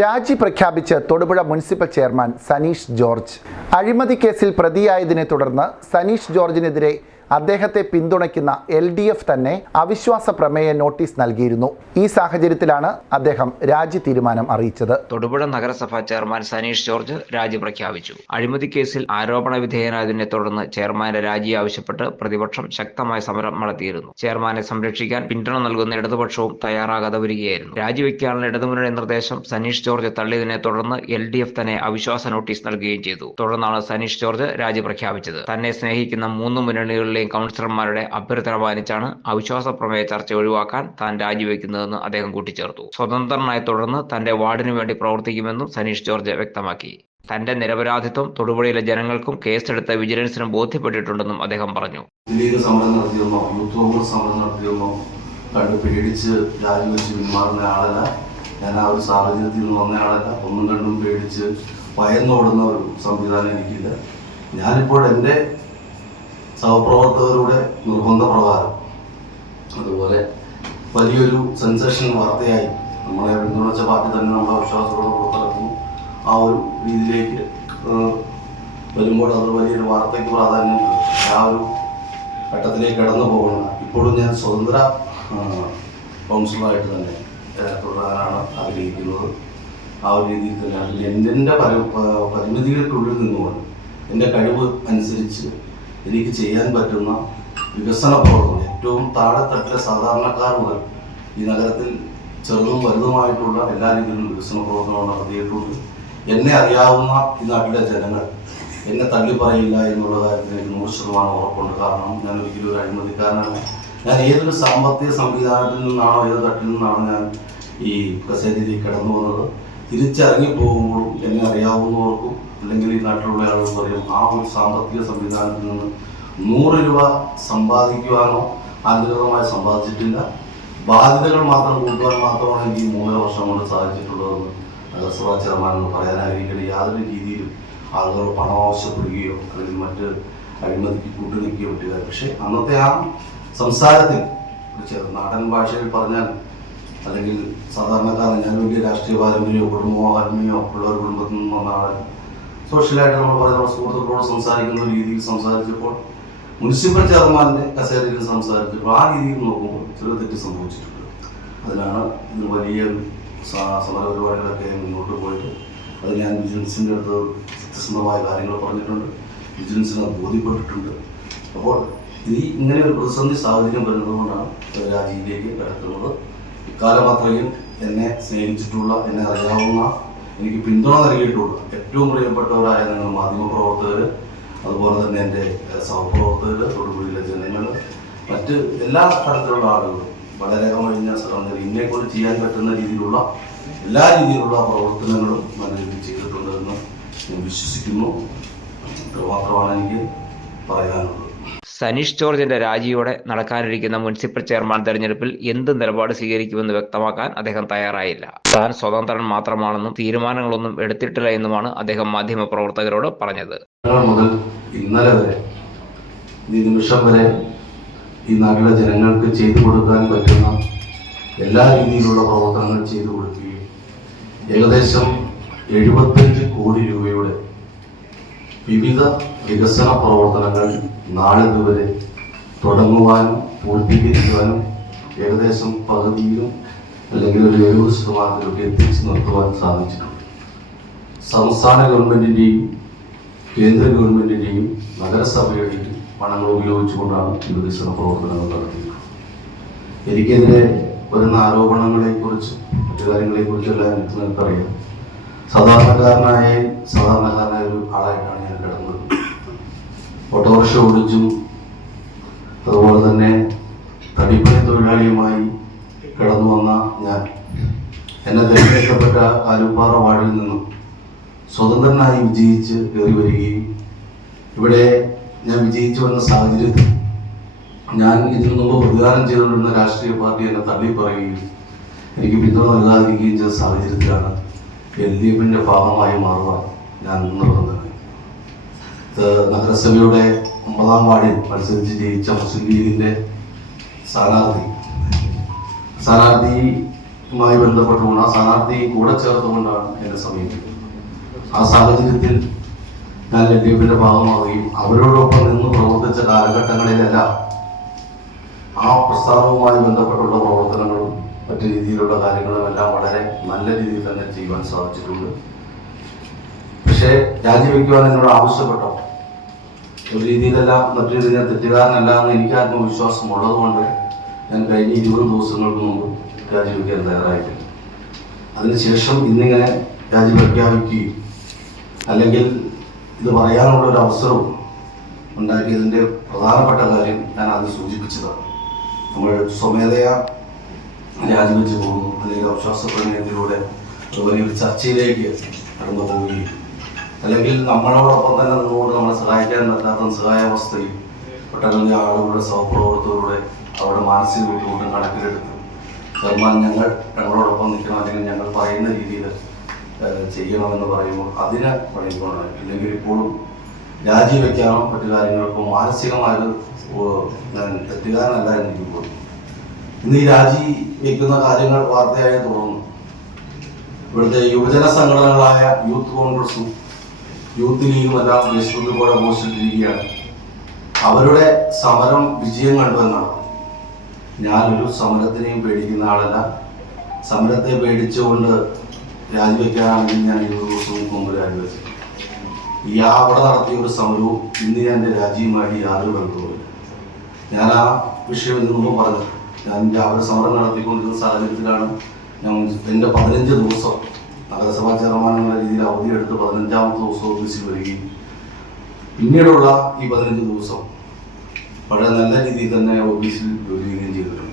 രാജി പ്രഖ്യാപിച്ച് Thodupuzha municipal chairman Saneesh George. അഴിമതി കേസിൽ പ്രതിയായതിനെ തുടർന്ന് സനീഷ് ജോർജിനെതിരെ അദ്ദേഹത്തെ പിന്തുണയ്ക്കുന്ന എൽ ഡി എഫ് തന്നെ അവിശ്വാസ പ്രമേയ നോട്ടീസ് നൽകിയിരുന്നു. ഈ സാഹചര്യത്തിലാണ് അദ്ദേഹം രാജി തീരുമാനം അറിയിച്ചത്. തൊടുപുഴ നഗരസഭ ചെയർമാൻ സനീഷ് ജോർജ് രാജി പ്രഖ്യാപിച്ചു. അഴിമതി കേസിൽ ആരോപണ വിധേയനായതിനെ തുടർന്ന് ചെയർമാന്റെ രാജി ആവശ്യപ്പെട്ട് പ്രതിപക്ഷം ശക്തമായ സമരം നടത്തിയിരുന്നു. ചെയർമാനെ സംരക്ഷിക്കാൻ പിന്തുണ നൽകുന്ന ഇടതുപക്ഷവും തയ്യാറാകാതെ വരികയായിരുന്നു. രാജിവെക്കാനുള്ള ഇടതുമുന്നണി നിർദ്ദേശം സനീഷ് ജോർജ് തള്ളിയതിനെ തുടർന്ന് എൽ ഡി എഫ് തന്നെ അവിശ്വാസ നോട്ടീസ് നൽകുകയും ചെയ്തു. തുടർന്നാണ് സനീഷ് ജോർജ് രാജി പ്രഖ്യാപിച്ചത്. തന്നെ സ്നേഹിക്കുന്ന മൂന്ന് മുന്നണികളിലെയും കൗൺസിലർമാരുടെ അഭ്യർത്ഥന മാനിച്ചാണ് അവിശ്വാസ പ്രമേയ ചർച്ച ഒഴിവാക്കാൻ താൻ രാജിവെക്കുന്നതെന്ന് അദ്ദേഹം കൂട്ടിച്ചേർത്തു. സ്വതന്ത്രനായി തുടർന്ന് തന്റെ വാർഡിനു വേണ്ടി പ്രവർത്തിക്കുമെന്നും സനീഷ് ജോർജ് വ്യക്തമാക്കി. തന്റെ നിരപരാധിത്വം തൊടുപുഴയിലെ ജനങ്ങൾക്കും കേസെടുത്ത വിജിലൻസിനും ബോധ്യപ്പെട്ടിട്ടുണ്ടെന്നും അദ്ദേഹം പറഞ്ഞു. പേടിച്ച് ഞാൻ ആ ഒരു സാഹചര്യത്തിൽ നിന്ന് വന്ന ആളല്ല. ഒന്നും കണ്ടും പേടിച്ച് ഭയന്നോടുന്ന ഒരു സംവിധാനം എനിക്കില്ല. ഞാനിപ്പോൾ എന്റെ സഹപ്രവർത്തകരുടെ നിർബന്ധപ്രകാരം. അതുപോലെ വലിയൊരു സെൻസേഷൻ വാർത്തയായി നമ്മളെ പിന്തുണച്ച പാർട്ടി തന്നെ നമ്മുടെ വിശ്വാസത്തോട് പുറത്തിറക്കുന്നു. ആ ഒരു രീതിയിലേക്ക് വരുമ്പോൾ അത് വലിയൊരു വാർത്തയ്ക്ക് പ്രാധാന്യം ആ ഒരു ഘട്ടത്തിലേക്ക് കടന്നു പോകുന്ന ഇപ്പോഴും ഞാൻ സ്വതന്ത്ര കൗൺസിലറായിട്ട് തന്നെ തുടരാനാണ് ആഗ്രഹിക്കുന്നത്. ആ ഒരു രീതിയിൽ തന്നെയാണ്. എന്റെ പര പരിമിതികൾക്കുള്ളിൽ നിന്നുകൊണ്ട് എന്റെ കഴിവ് അനുസരിച്ച് എനിക്ക് ചെയ്യാൻ പറ്റുന്ന വികസന പ്രവർത്തനം. ഏറ്റവും താഴെത്തട്ടിലെ സാധാരണക്കാർ മുതൽ ഈ നഗരത്തിൽ ചെറുതും വലുതുമായിട്ടുള്ള എല്ലാ രീതിയിലും വികസന പ്രവർത്തനങ്ങൾ നടത്തിയിട്ടുണ്ട്. എന്നെ അറിയാവുന്ന ഈ നാട്ടിലെ ജനങ്ങൾ എന്നെ തള്ളി പറയില്ല എന്നുള്ള കാര്യത്തിൽ എനിക്ക് നൂറ് ശതമാനം ഉറപ്പുണ്ട്. കാരണം ഞാൻ ഒരിക്കലും ഒരു അഴിമതിക്കാരനല്ല. ഞാൻ ഏതൊരു സാമ്പത്തിക സംവിധാനത്തിൽ നിന്നാണോ ഏത് തട്ടിൽ നിന്നാണോ ഞാൻ ഈ കസേരയിലേക്ക് കടന്നു വന്നത് തിരിച്ചിറങ്ങി പോകുമ്പോഴും എന്നെ അറിയാവുന്നവർക്കും അല്ലെങ്കിൽ ഈ നാട്ടിലുള്ള ആളുകൾ പറയും ആ ഒരു സാമ്പത്തിക സംവിധാനത്തിൽ നിന്ന് നൂറ് രൂപ സമ്പാദിക്കുവാനോ അനധികൃതമായി സമ്പാദിച്ചിട്ടില്ല. ബാധ്യതകൾ മാത്രം കൂട്ടുവാൻ മാത്രമാണ് എനിക്ക് മൂന്നര വർഷം കൊണ്ട് സാധിച്ചിട്ടുള്ളതെന്ന് നഗരസഭാ ചെയർമാൻ എന്ന് ആഗ്രഹിക്കുന്നത് യാതൊരു രീതിയിലും ആളുകൾ പണം ആവശ്യപ്പെടുകയോ അല്ലെങ്കിൽ മറ്റ് അഴിമതിക്ക് കൂട്ടുനിൽക്കുകയോ പറ്റില്ല. പക്ഷേ അന്നത്തെ ആ സംസാരത്തിൽ നാടൻ ഭാഷയിൽ പറഞ്ഞാൽ അല്ലെങ്കിൽ സാധാരണക്കാരൻ ഞാൻ വലിയ രാഷ്ട്രീയ പാരമ്പര്യമോ കുടുംബമോ ആത്മീയോ ഉള്ള ഒരു കുടുംബത്തിൽ നിന്ന് വന്ന ആളാണ് സോഷ്യലായിട്ട് നമ്മൾ പറയുന്ന സുഹൃത്തുക്കളോട് സംസാരിക്കുന്ന രീതിയിൽ സംസാരിച്ചപ്പോൾ മുനിസിപ്പൽ ചെയർമാന്റെ കസേരയിൽ സംസാരിച്ചപ്പോൾ ആ രീതിയിൽ നോക്കുമ്പോൾ ചെറിയ തെറ്റ് സംഭവിച്ചിട്ടുണ്ട്. അതിനാണ് ഇത് വലിയ സമര പരിപാടികളൊക്കെ മുന്നോട്ട് പോയിട്ട് അത് ഞാൻ വിജിലൻസിന്റെ അടുത്ത് സത്യസന്ധമായ കാര്യങ്ങൾ പറഞ്ഞിട്ടുണ്ട്. വിജിലൻസിന് ബോധ്യപ്പെട്ടിട്ടുണ്ട്. അപ്പോൾ ഈ ഇങ്ങനെ ഒരു പ്രതിസന്ധി സാഹചര്യം വരുന്നതുകൊണ്ടാണ് രാജിയിലേക്ക് ഇക്കാലം അത്രയും എന്നെ സ്നേഹിച്ചിട്ടുള്ള എന്നെ അറിയാവുന്ന എനിക്ക് പിന്തുണ നൽകിയിട്ടുള്ള ഏറ്റവും പ്രിയപ്പെട്ടവരായ നിങ്ങൾ മാധ്യമപ്രവർത്തകർ അതുപോലെ തന്നെ എന്റെ സഹപ്രവർത്തകർ തൊടുപുഴയിലെ ജനങ്ങൾ മറ്റ് എല്ലാ തരത്തിലുള്ള ആളുകളും വളരെ കഴിഞ്ഞ സ്ഥലങ്ങളിൽ ഇന്നെക്കൊണ്ട് ചെയ്യാൻ പറ്റുന്ന രീതിയിലുള്ള എല്ലാ രീതിയിലുള്ള പ്രവർത്തനങ്ങളും നല്ല രീതിയിൽ ചെയ്തിട്ടുണ്ടെന്ന് ഞാൻ വിശ്വസിക്കുന്നു. ഇത് മാത്രമാണ് എനിക്ക് പറയാനുള്ളത്. സനീഷ് ജോർജിന്റെ രാജിയോടെ നടക്കാനിരിക്കുന്ന മുനിസിപ്പൽ ചെയർമാൻ തെരഞ്ഞെടുപ്പിൽ എന്ത് നിലപാട് സ്വീകരിക്കുമെന്ന് വ്യക്തമാക്കാൻ അദ്ദേഹം തയ്യാറായില്ല. താൻ സ്വതന്ത്രൻ മാത്രമാണെന്നും തീരുമാനങ്ങളൊന്നും എടുത്തിട്ടില്ല എന്നുമാണ് അദ്ദേഹം മാധ്യമ പ്രവർത്തകരോട് പറഞ്ഞത് മുതൽ ഇന്നലെ വരെ ഈ നിമിഷം വരെ ഈ നാട്ടിലെ ജനങ്ങൾക്ക് ചെയ്തു കൊടുക്കാൻ പറ്റുന്ന എല്ലാ രീതിയിലുള്ള പ്രവർത്തനങ്ങൾ ചെയ്തു കൊടുക്കുകയും ഏകദേശം എഴുപത്തഞ്ച് കോടി രൂപയുടെ വിവിധ വികസന പ്രവർത്തനങ്ങൾ നാളെ നാളിതുവരെ തുടങ്ങുവാനും പൂർത്തീകരിക്കുവാനും ഏകദേശം പകുതിയിലും അല്ലെങ്കിൽ ഒരു എഴുപത് ശതമാനത്തിലൊക്കെ എത്തിച്ചു നിർത്തുവാൻ സാധിച്ചിട്ടുണ്ട്. സംസ്ഥാന ഗവൺമെന്റിന്റെയും കേന്ദ്ര ഗവൺമെന്റിന്റെയും നഗരസഭയുടെയും പണങ്ങൾ ഉപയോഗിച്ചുകൊണ്ടാണ് ഈ വികസന പ്രവർത്തനങ്ങൾ നടത്തിയിട്ടുള്ളത് എനിക്കെതിരെ വരുന്ന ആരോപണങ്ങളെക്കുറിച്ച് മറ്റു കാര്യങ്ങളെക്കുറിച്ചെല്ലാം എനിക്ക് നിങ്ങൾക്കറിയാം. സാധാരണക്കാരനായ സാധാരണക്കാരൻ ആളായിട്ടാണ് ഞാൻ കിടന്നത്. ഓട്ടോറിക്ഷ ഓടിച്ചും അതുപോലെ തന്നെ തടിപ്പണി തൊഴിലാളിയുമായി കിടന്നു വന്ന ഞാൻ. എന്നെ തിരഞ്ഞെടുക്കപ്പെട്ട ആലുപ്പാറ വാർഡിൽ നിന്നും സ്വതന്ത്രനായി വിജയിച്ച് കയറി വരികയും ഇവിടെ ഞാൻ വിജയിച്ചു വന്ന സാഹചര്യത്തിൽ ഞാൻ ഇതിനു മുമ്പ് പ്രതിദാനം ചെയ്തുകൊണ്ടിരുന്ന രാഷ്ട്രീയ പാർട്ടി എന്നെ തള്ളി പറയുകയും എനിക്ക് പിന്തുണ നൽകാതിരിക്കുകയും ചെയ്ത സാഹചര്യത്തിലാണ് എൽ ഡി എഫിന്റെ ഭാഗമായി മാറുവാൻ ഞാൻ നിർബന്ധമായി ഇത് നഗരസഭയുടെ ഒമ്പതാം വാർഡിൽ മത്സരിച്ച് ജയിച്ച മുസ്ലിം ലീഗിന്റെ സ്ഥാനാർത്ഥി. സ്ഥാനാർത്ഥിയുമായി ബന്ധപ്പെട്ടുകൊണ്ട് ആ സ്ഥാനാർത്ഥി കൂടെ ചേർത്തുകൊണ്ടാണ് എന്നെ സമീപിക്കുന്നത്. ആ സാഹചര്യത്തിൽ ഞാൻ എൽ ഡി എഫിന്റെ ഭാഗമാവുകയും അവരോടൊപ്പം നിന്ന് പ്രവർത്തിച്ച കാലഘട്ടങ്ങളിലെല്ലാം ആ പ്രസ്ഥാനവുമായി ബന്ധപ്പെട്ടുള്ള പ്രവർത്തനങ്ങളും മറ്റു രീതിയിലുള്ള കാര്യങ്ങളും എല്ലാം വളരെ നല്ല രീതിയിൽ തന്നെ ചെയ്യുവാൻ സാധിച്ചിട്ടുണ്ട്. പക്ഷേ രാജിവെക്കുവാൻ എന്നോട് ആവശ്യപ്പെട്ടോ? ഒരു രീതിയിലല്ല മറ്റു രീതിയിൽ തെറ്റുകാരനല്ല എന്ന് എനിക്ക് ആത്മവിശ്വാസം ഉള്ളതുകൊണ്ട് ഞാൻ കഴിഞ്ഞ ഇരുപത് ദിവസങ്ങൾക്ക് മുമ്പ് രാജിവെക്കാൻ തയ്യാറായിട്ടില്ല. അതിനുശേഷം ഇന്നിങ്ങനെ രാജി പ്രഖ്യാപിക്കുകയും അല്ലെങ്കിൽ ഇത് പറയാനുള്ള ഒരു അവസരവും ഉണ്ടാക്കിയതിന്റെ പ്രധാനപ്പെട്ട കാര്യം ഞാൻ അത് സൂചിപ്പിച്ചതാണ്. നമ്മൾ സ്വമേധയാ രാജിവെച്ച് പോകുന്നു. അല്ലെങ്കിൽ അവിശ്വാസ പ്രമേയത്തിലൂടെ ഒരു വലിയൊരു ചർച്ചയിലേക്ക് കടന്നു പോവുകയും അല്ലെങ്കിൽ നമ്മളോടൊപ്പം തന്നെ നിന്നുകൊണ്ട് നമ്മളെ സഹായിക്കാൻ പറ്റാത്ത സഹായാവസ്ഥയിൽ പെട്ടെന്ന് ആളുകളുടെ സഹപ്രവർത്തകരുടെ അവരുടെ മാനസിക ബുദ്ധിമുട്ടും കണക്കിലെടുത്ത് ചെയർമാൻ ഞങ്ങൾ ഞങ്ങളോടൊപ്പം നിൽക്കണം അല്ലെങ്കിൽ ഞങ്ങൾ പറയുന്ന രീതിയിൽ ചെയ്യണമെന്ന് പറയുമ്പോൾ അതിനെ വഴങ്ങിക്കൊണ്ടാണ് ഇല്ലെങ്കിൽ ഇപ്പോഴും രാജിവെക്കാനോ മറ്റു കാര്യങ്ങൾക്കോ മാനസികമായൊരു തെറ്റുകാരനല്ല എനിക്കിപ്പോൾ എനിക്ക് തോന്നുന്നു ഇന്ന് ഈ രാജി വെക്കുന്ന കാര്യങ്ങൾ വാർത്തയായി തുടർന്നു ഇവിടുത്തെ യുവജന സംഘടനകളായ യൂത്ത് കോൺഗ്രസും യൂത്ത് ലീഗും എല്ലാം ഫേസ്ബുക്കിൽ കൂടെ പോസ്റ്റ് അവരുടെ സമരം വിജയം കണ്ടുവെന്നാണ് ഞാനൊരു സമരത്തിനെയും പേടിക്കുന്ന ആളല്ല. സമരത്തെ പേടിച്ചുകൊണ്ട് രാജിവെക്കാനാണെങ്കിൽ ഞാൻ ഇരുപത് ദിവസം മുമ്പ് രാജിവെച്ചു. ഈ അവിടെ നടത്തിയ ഒരു സമരവും ഇന്ന് ഞാൻ എന്റെ രാജ്യവുമായിട്ട് യാതൊരു ബന്ധവുമില്ല. ഞാൻ ആ വിഷയം ഇതിനു മുമ്പ് പറഞ്ഞു ഞാൻ രാവിലെ സമരം നടത്തിക്കൊണ്ടിരുന്ന സാഹചര്യത്തിലാണ് ഞാൻ എന്റെ പതിനഞ്ച് ദിവസം നഗരസഭാ ചെയർമാൻ എന്ന രീതിയിൽ അവധിയെടുത്ത് പതിനഞ്ചാമത്തെ ദിവസം ഓഫീസിൽ വരികയും പിന്നീടുള്ള ഈ പതിനഞ്ച് ദിവസം വളരെ നല്ല രീതിയിൽ തന്നെ ഓഫീസിൽ ജോലി ചെയ്യുകയും ചെയ്തിട്ടുണ്ട്.